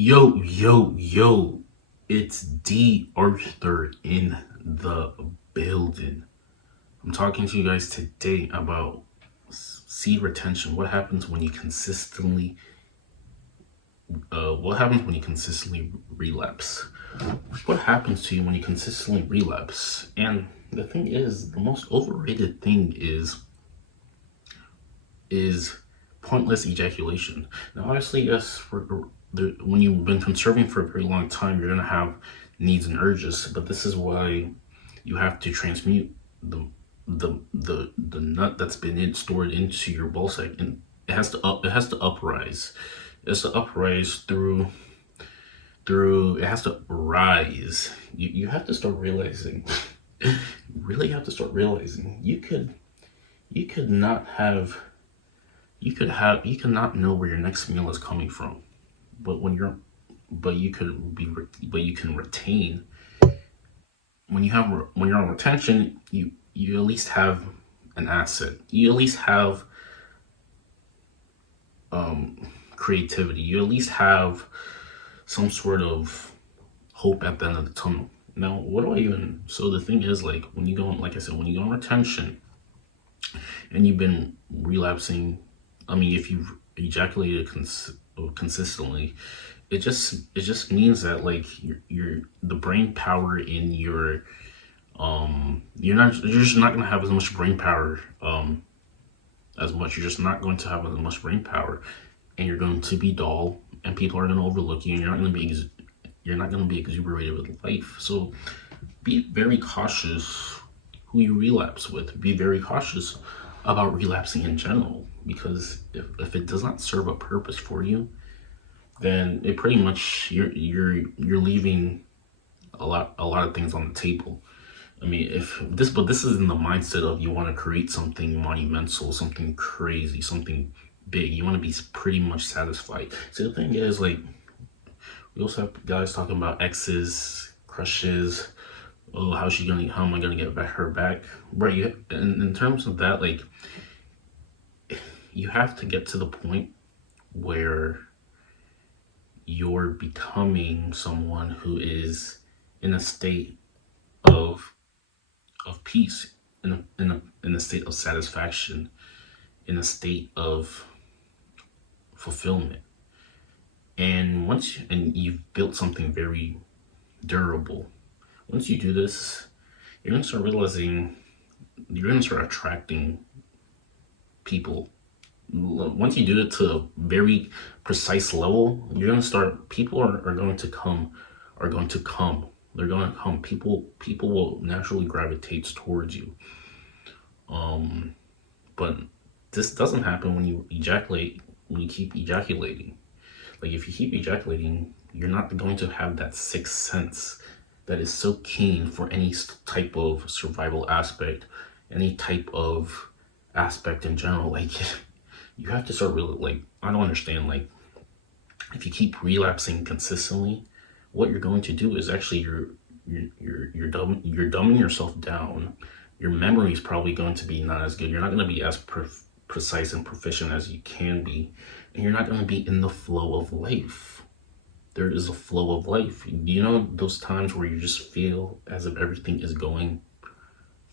Yo, it's D.Arthur in the building. I'm talking to you guys today about seed retention. What happens when you consistently relapse? What happens to you when you consistently relapse? And the thing is, the most overrated thing is pointless ejaculation. Now, obviously, yes, when you've been conserving for a very long time, you're gonna have needs and urges. But this is why you have to transmute the nut that's been stored into your ball sack, and it has to uprise. It has to uprise through. It has to rise. You have to start realizing. You really have to start realizing you could not have you cannot know where your next meal is coming from, but but you can retain. When you're on retention, you at least have an asset. You at least have creativity. You at least have some sort of hope at the end of the tunnel. Now, what do I even? So the thing is, like when you go, like I said, when you go on retention and you've been relapsing, I mean, if you've ejaculated consistently, it just means that like your the brain power in your you're just not gonna have as much brain power as much. You're just not going to have as much brain power, and you're going to be dull, and people are going to overlook you, and you're not going to be exuberated with life. So be very cautious who you relapse with. Be very cautious about relapsing in general, because if it does not serve a purpose for you, then it pretty much you're leaving a lot of things on the table. I mean, but this is in the mindset of you want to create something monumental, something crazy, something big. You want to be pretty much satisfied. So the thing is, like, we also have guys talking about exes, crushes. Oh, how am I gonna get her back? Right. In terms of that, like, you have to get to the point where you're becoming someone who is in a state of peace, in a state of satisfaction, in a state of fulfillment. And you've built something very durable. Once you do this, you're gonna start realizing you're gonna start attracting people. Once you do it to a very precise level, you're gonna start. People are going to come. Are going to come. They're going to come. People will naturally gravitate towards you. But this doesn't happen when you ejaculate. When you keep ejaculating, like if you keep ejaculating, you're not going to have that sixth sense that is so keen for any type of survival aspect, any type of aspect in general. Like you have to start really, like, I don't understand, like, if you keep relapsing consistently, what you're going to do is actually you're dumbing yourself down. Your memory is probably going to be not as good. You're not going to be as precise and proficient as you can be, and you're not going to be in the flow of life. There is a flow of life. You know those times where you just feel as if everything is going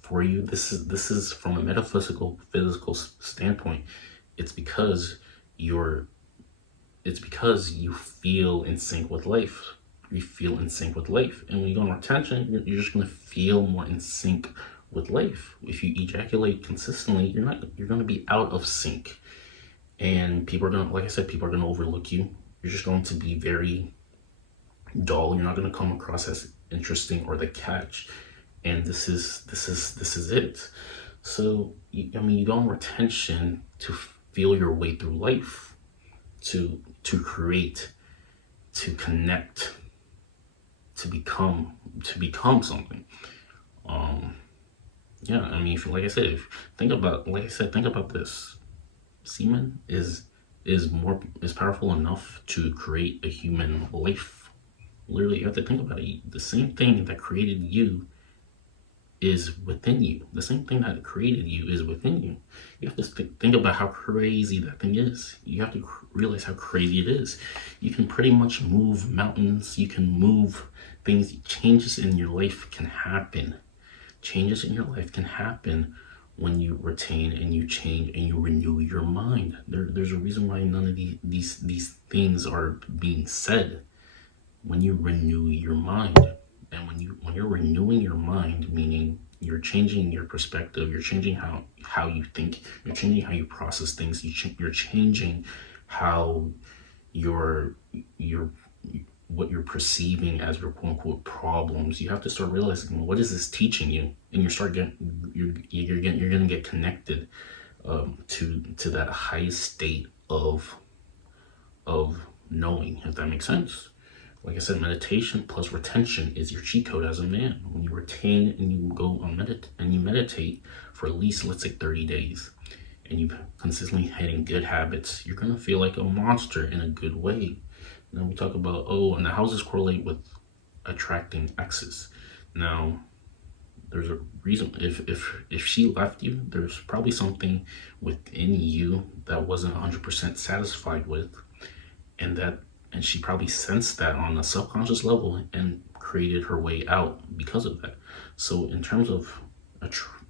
for you. This is from a metaphysical, physical standpoint. It's because you're. It's because you feel in sync with life. You feel in sync with life, and when you go on retention, you're just going to feel more in sync with life. If you ejaculate consistently, you're going to be out of sync, and people are going to, like I said, people are going to overlook you. You're just going to be very dull. You're not going to come across as interesting or the catch, and this is it. So I mean, you go on retention to feel your way through life, to create, to connect, to become something. Yeah, I mean, if, like I said, think about this. Semen is powerful enough to create a human life. Literally, you have to think about it. The same thing that created you is within you. The same thing that created you is within you. You have to think about how crazy that thing is. You have to realize how crazy it is. You can pretty much move mountains. You can move things. Changes in your life can happen. Changes in your life can happen when you retain and you change and you renew your mind. There's a reason why none of these things are being said. When you renew your mind, and when you're renewing your mind, meaning you're changing your perspective, you're changing how you think, you're changing how you process things, you're changing how you're what you're perceiving as your quote unquote problems. You have to start realizing, what is this teaching you? And you're gonna get connected to that highest state of knowing, if that makes sense. Like I said, meditation plus retention is your cheat code as a man. When you retain and you go on meditate for at least, let's say, 30 days, and you've consistently hitting good habits, you're gonna feel like a monster in a good way. Now we talk about, and how does this correlate with attracting exes? Now, there's a reason. If she left you, there's probably something within you that wasn't 100% satisfied with, and she probably sensed that on a subconscious level and created her way out because of that. So in terms of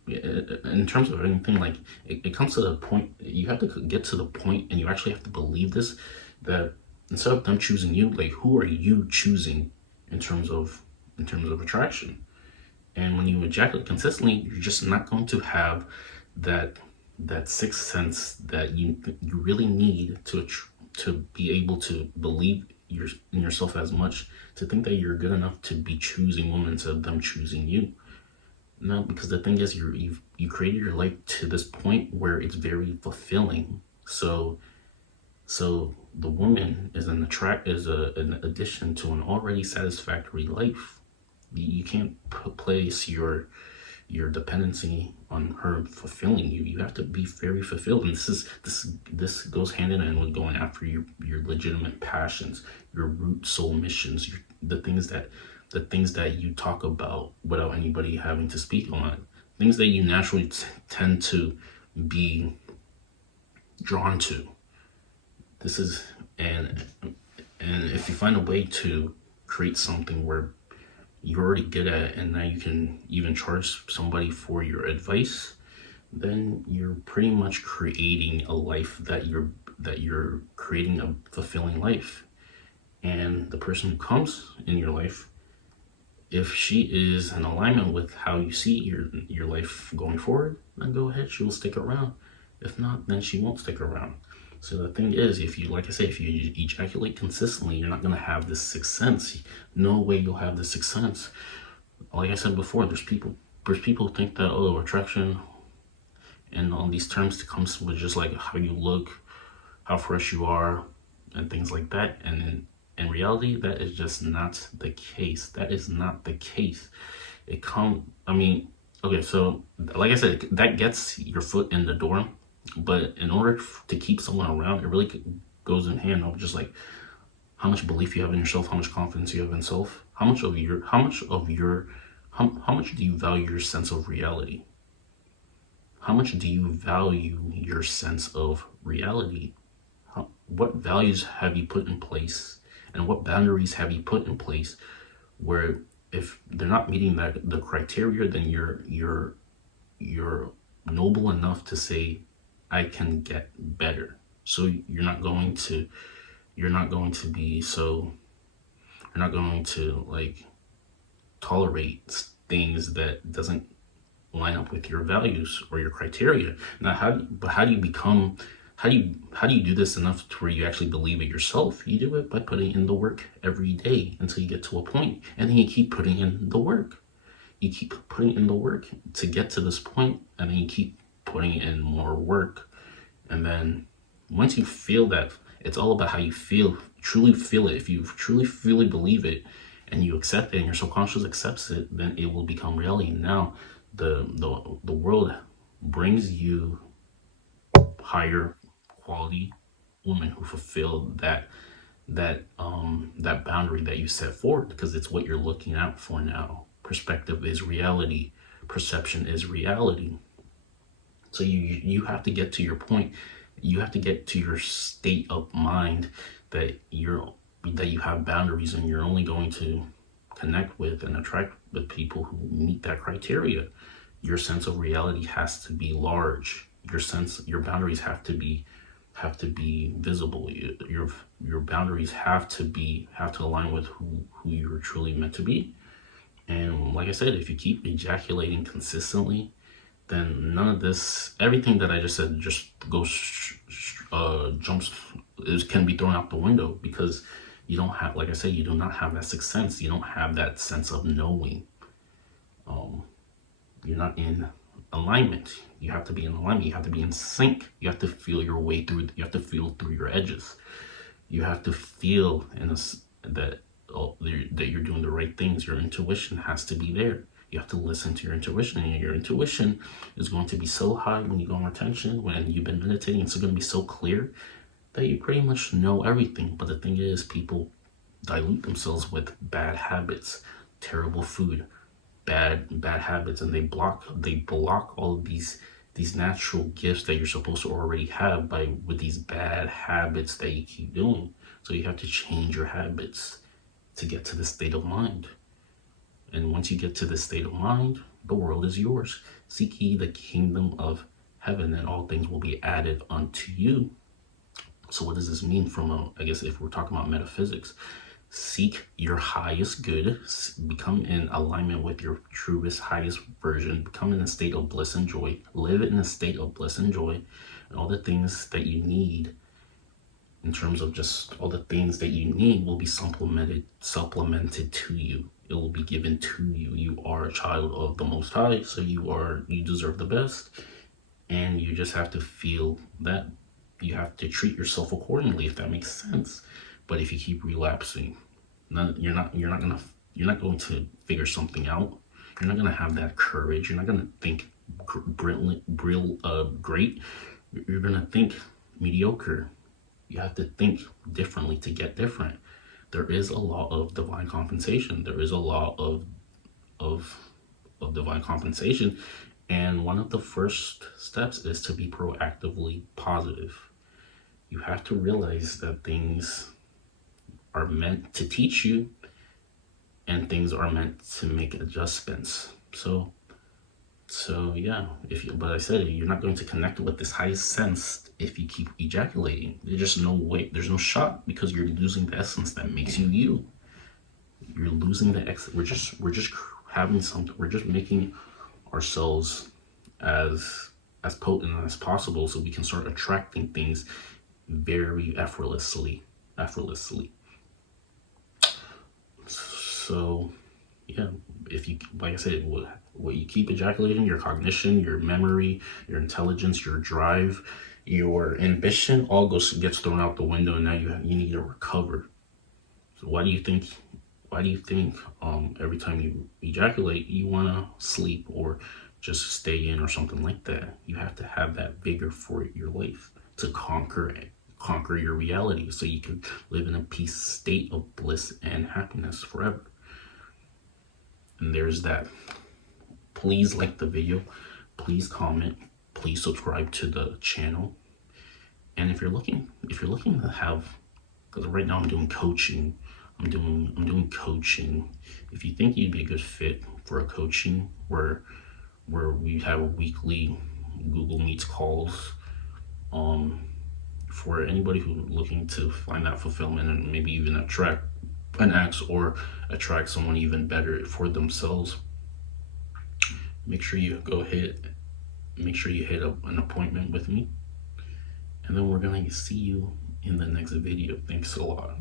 anything, like it comes to the point, you have to get to the point, and you actually have to believe this, that instead of them choosing you, like, who are you choosing in terms of attraction? And when you ejaculate consistently, you're just not going to have that sixth sense that you really need to be able to believe in yourself as much, to think that you're good enough to be choosing women instead of them choosing you. No, because the thing is, you created your life to this point where it's very fulfilling. So the woman is an addition to an already satisfactory life. You can't place your dependency on her fulfilling you. You have to be very fulfilled, and this goes hand in hand with going after your legitimate passions, your root soul missions, the things that you talk about without anybody having to speak on, things that you naturally tend to be drawn to. This is and if you find a way to create something where you're already good at it, and now you can even charge somebody for your advice, then you're pretty much creating a life that you're creating a fulfilling life. And the person who comes in your life, if she is in alignment with how you see your life going forward, then go ahead, she will stick around. If not, then she won't stick around. So the thing is, if you ejaculate consistently, you're not going to have this sixth sense. No way you'll have this sixth sense. Like I said before, there's people who think that, attraction and all these terms comes with just like how you look, how fresh you are, and things like that. And in reality, that is just not the case. That is not the case. Okay, so like I said, that gets your foot in the door. But in order to keep someone around, it really goes in hand of just like how much belief you have in yourself, how much confidence you have in self, how much do you value your sense of reality? How much do you value your sense of reality? What values have you put in place, and what boundaries have you put in place where if they're not meeting the criteria, then you're noble enough to say, I can get better. So you're not going to like tolerate things that doesn't line up with your values or your criteria. Now, how do you do this enough to where you actually believe it yourself? You do it by putting in the work every day until you get to a point, and then you keep putting in the work. You keep putting in the work to get to this point, and then you keep putting in more work. And then once you feel that, it's all about how you truly feel it. If you truly believe it and you accept it and your subconscious accepts it, then it will become reality. Now the world brings you higher quality women who fulfill that boundary that you set forward, because it's what you're looking out for now. Perspective is reality. perception is reality. So you have to get to your point. You have to get to your state of mind that you have boundaries, and you're only going to connect with and attract with people who meet that criteria. Your sense of reality has to be large. Your boundaries have to be visible. Your boundaries have to align with who you're truly meant to be. And like I said, if you keep ejaculating consistently, then none of this, everything that I just said, just can be thrown out the window, because you don't have, like I said, you do not have that sixth sense. You don't have that sense of knowing. You're not in alignment. You have to be in alignment. You have to be in sync. You have to feel your way through. You have to feel through your edges. You have to feel that you're doing the right things. Your intuition has to be there. You have to listen to your intuition, and your intuition is going to be so high when you go on retention, when you've been meditating. It's going to be so clear that you pretty much know everything. But the thing is, people dilute themselves with bad habits, terrible food, bad habits, and they block all of these natural gifts that you're supposed to already have with these bad habits that you keep doing. So you have to change your habits to get to this state of mind. And once you get to this state of mind, the world is yours. Seek ye the kingdom of heaven, and all things will be added unto you. So what does this mean I guess if we're talking about metaphysics? Seek your highest good, become in alignment with your truest, highest version, become in a state of bliss and joy, live in a state of bliss and joy, and all the things that you need, in terms of just all the things that you need, will be supplemented to you. It will be given to you. You are a child of the Most High, so you deserve the best, and you just have to feel that. You have to treat yourself accordingly, if that makes sense. But if you keep relapsing, you're not going to figure something out. You're not going to have that courage. You're not going to think great. You're going to think mediocre. You have to think differently to get different. There is a law of divine compensation. There is a law of divine compensation. And one of the first steps is to be proactively positive. You have to realize that things are meant to teach you, and things are meant to make adjustments. So yeah, but I said, you're not going to connect with this highest sense if you keep ejaculating. There's just no way. There's no shot, because you're losing the essence that makes you you. You're losing the We're just having something. We're just making ourselves as potent as possible, so we can start attracting things very effortlessly. So yeah, if you, like I said, what you keep ejaculating, your cognition, your memory, your intelligence, your drive, your ambition, all gets thrown out the window, and now you need to recover. So why do you think every time you ejaculate, you want to sleep or just stay in or something like that? You have to have that vigor for your life to conquer your reality, so you can live in a peace state of bliss and happiness forever. And there's that. Please like the video, please comment, please subscribe to the channel. And if you're looking to have, because right now I'm doing coaching, I'm doing coaching. If you think you'd be a good fit for a coaching where we have weekly Google Meets calls, for anybody who's looking to find that fulfillment and maybe even attract an ex or attract someone even better for themselves, make sure you hit up an appointment with me, and then we're gonna see you in the next video. Thanks a lot.